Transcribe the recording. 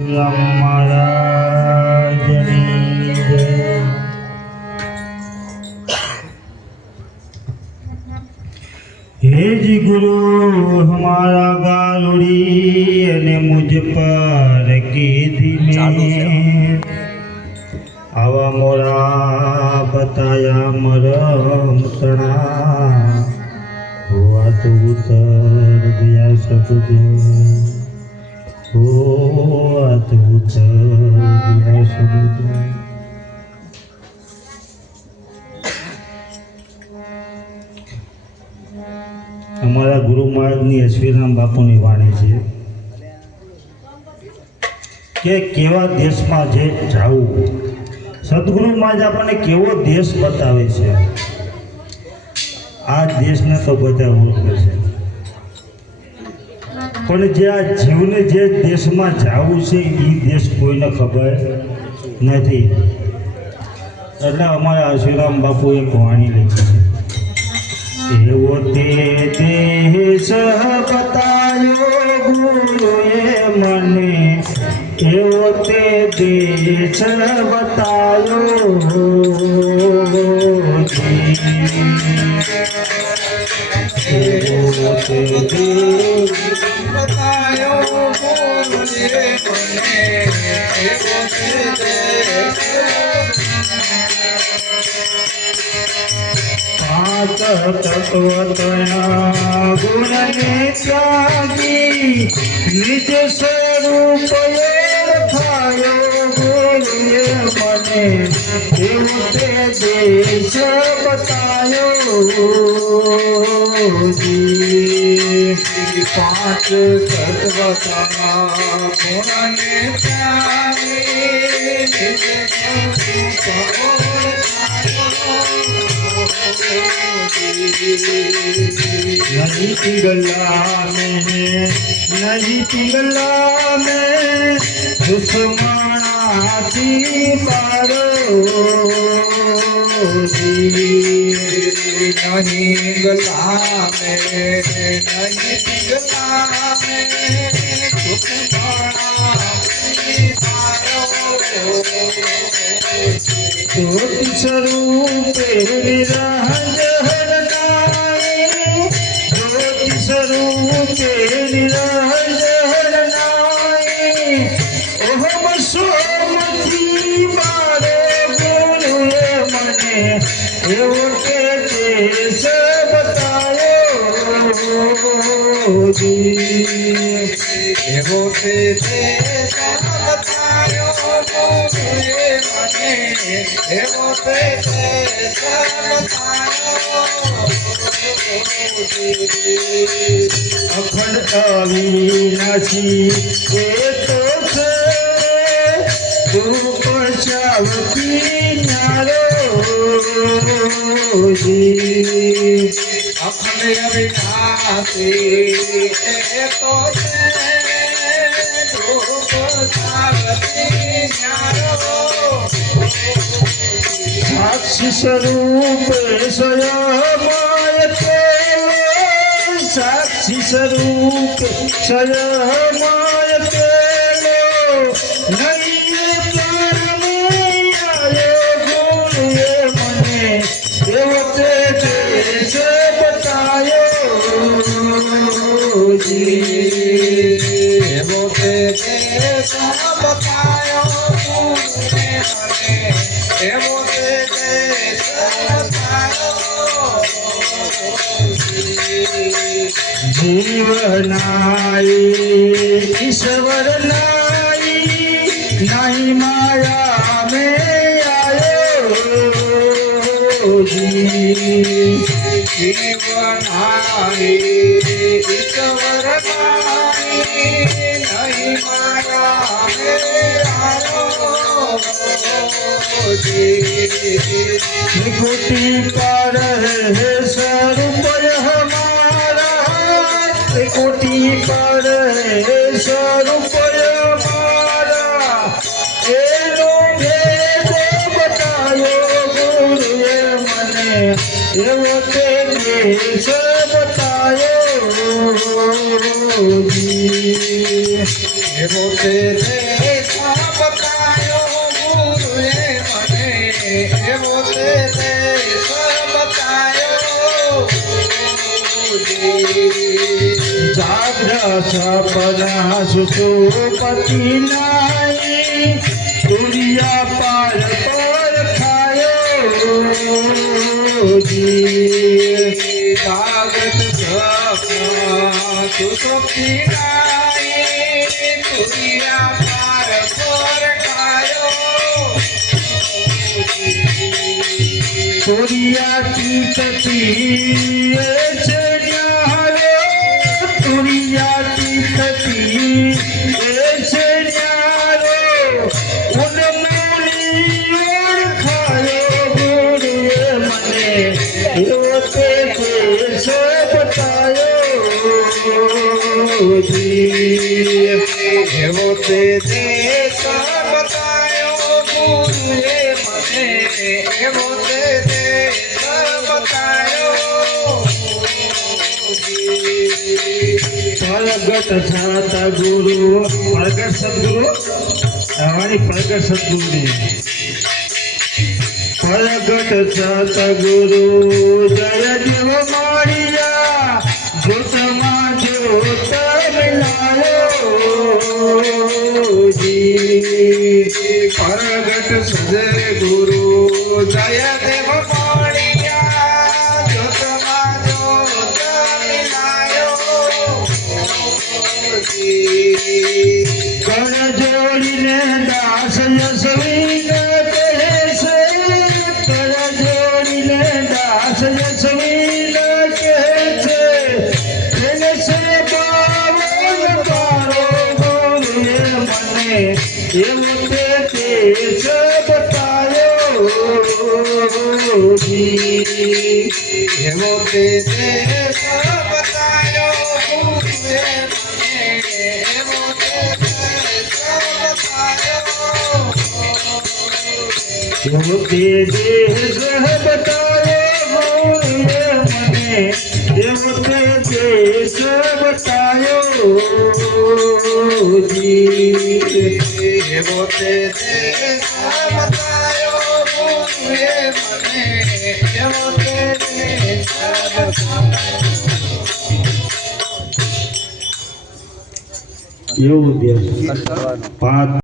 महाराजनी जय। हे जी गुरु हमारा गारुड़ी ने मुझ पर कीधी में आवा मोरा बताया मरम तणा हुआ तो उतर गया सब हुआ तो उतर गया सब हमारा गुरु महाराजनी अश्विराम बापूनी वाणी છે કે કેવા દેશમાં જે જાવું સદગુરુ મહારાજ આપણને કેવો દેશ બતાવે છે। આ દેશને તો બધા ઓળખે છે પણ જે આ જીવને જે દેશમાં જાવું છે એ દેશ કોઈને ખબર નથી। એટલે અમારા અશ્વિરામ બાપુ એક વાણી લખી છે એવો તે દેશ બતાયો ગુરુએ મને એવો તે દેશ બતાયો એવો તે દેશ બતાયો ગુરુએ મને એવો તે દેશ तत्व तया गुण त्यागी निज स्वरूप थायो गुरुए मने ते देश बतायो जी। पांच तत्व तया गुण त्यागी निज स्वरूप नहीं पिघला में दुश्मनाती पारो नहीं गला में नहीं पिघला में दुश्मनाती पारो ज्योति स्वरूप निरंजन स्वरूप निरंजन ओहम सोमती मारे गुरुए मने एवं के देश बतायो जी। एवं के देश बतायो गुरुए मने एवं के देश बतायो अखंड अविनाशी एक रूप चावती न्यारो जी। अखंड अविनाशी एक रूप चावती न्यारो साक्षी स्वरूप स्वयं साक्षी स्वरूप स्वयं नहीं प्राण आयो गुरुए मने देवते देश बतायो जी। देवते देश बतायो गुरुए मने देवते देश बतायो जीवनाई ईश्वर नाई नहीं माया में आयो जी। जीवनाई ईश्वर नाई नहीं माया में आयो जी। त्रिकुटी पर है स्वरूप कोटि पर स्वरूप हमारा एनो भेद बतायो गुरुए मने एवं ते देश बतायो जी। एवं ते બતાયો ગુરુએ મને એવો તે દેશ બતાયો જાગ્રત સપના સુપતિ નાઈ દુનિયા પાર પર ખાયો જાગત સપના સુસુપ્તિ નાઈ દુનિયા પાર પર ખાયો ચોરિયા તીતતી છે ન્યારો ચોરિયા તીતતી છે ન્યારો ઉન્મૂલી ઓળખાયો ગુરુએ મને એવો તે દેશ બતાયો એવો તે દેશ બતાયો ગુરુએ મને એવો તે દેશ બતાયો પ્રગટ થતા ગુરુ પ્રગટ સદગુરુ અમારી પ્રગટ સદગુરુની પ્રગટ થતા ગુરુ જય દેવ માળિયા જોતમાં જોત મિલાયો પ્રગટ સજે ગુરુ જય દેવ માળિયા જોતમાં જોત મિલાયો કર જોડીને દાસ યશવી કહે છે કર જોડીને દાસ યશવી કહે છે એને છે પાવન તારો ગુરુએ મને એવો તે દેશ બતાયો એવો તે દેશ બતાયો ગુરુએ મને એવો તે દેશ બતાયો એવો તે દેશ બતાયો ગુરુએ મને એવો તે દેશ બતાયો એવો તે દેશ બતાયો ગુરુએ મને એવો તે દેશ બતાયો એવું દેશ પાંચ